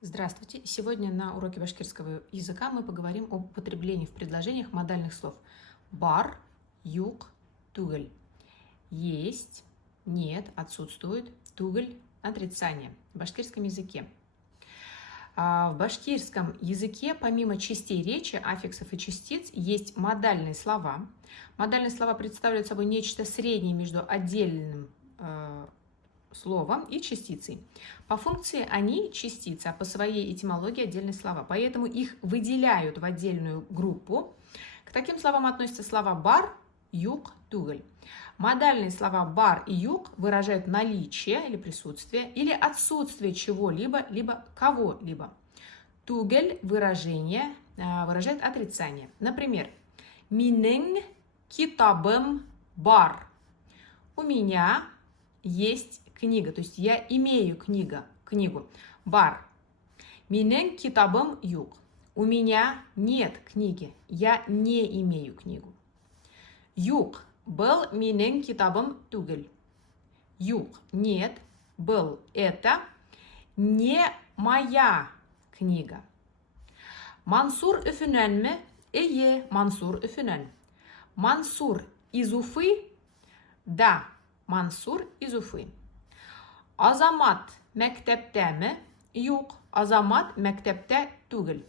Здравствуйте! Сегодня на уроке башкирского языка мы поговорим об употреблении в предложениях модальных слов бар, юг, тугель. Есть, нет, отсутствует, тугель, отрицание в башкирском языке. В башкирском языке помимо частей речи, аффиксов и частиц есть модальные слова. Модальные слова представляют собой нечто среднее между отдельным словом и частицей. По функции они частицы, а по своей этимологии отдельные слова. Поэтому их выделяют в отдельную группу. К таким словам относятся слова бар, юг, тугель. Модальные слова бар и юг выражают наличие или присутствие, или отсутствие чего-либо, либо кого-либо. Тугель выражает отрицание. Например, минең китабым бар. У меня есть книга, то есть я имею книгу. Бар. Минең китабым юг. У меня нет книги, я не имею книгу. Юг. Был минең китабым түгел. Юг. Нет. Был. Это не моя книга. Мансур Өфөнәнме? Эйе, Мансур Өфөнән. Мансур из Уфы? Да, Мансур из Уфы. Азамат мәктәптәме? Юк, Азамат мәктәптә түгел.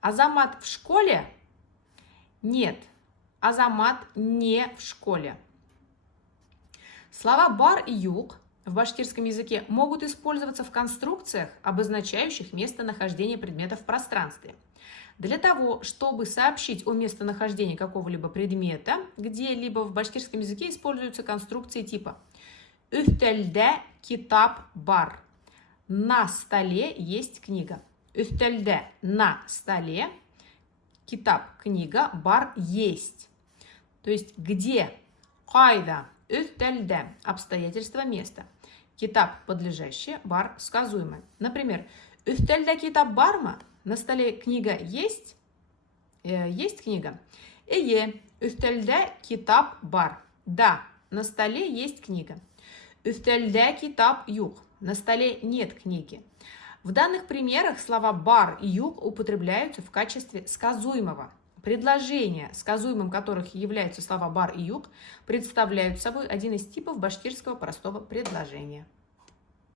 Азамат в школе? Нет, Азамат не в школе. Слова бар и юг в башкирском языке могут использоваться в конструкциях, обозначающих местонахождение предметов в пространстве. Для того, чтобы сообщить о местонахождении какого-либо предмета, где-либо в башкирском языке используются конструкции типа «Üstelde китап бар». На столе есть книга. «Üstelde» – на столе, китап – книга, бар – есть. То есть где? Кайда. «Üstelde» – обстоятельства места. Китап – подлежащее, бар – сказуемое. Например, «Üstelde китап барма» – на столе книга есть? Есть книга? Эйе, «Üstelde китап бар». Да, на столе есть книга. «Üstelde китап юг». На столе нет книги. В данных примерах слова бар и юг употребляются в качестве сказуемого. Предложения, сказуемым которых являются слова бар и юг, представляют собой один из типов башкирского простого предложения.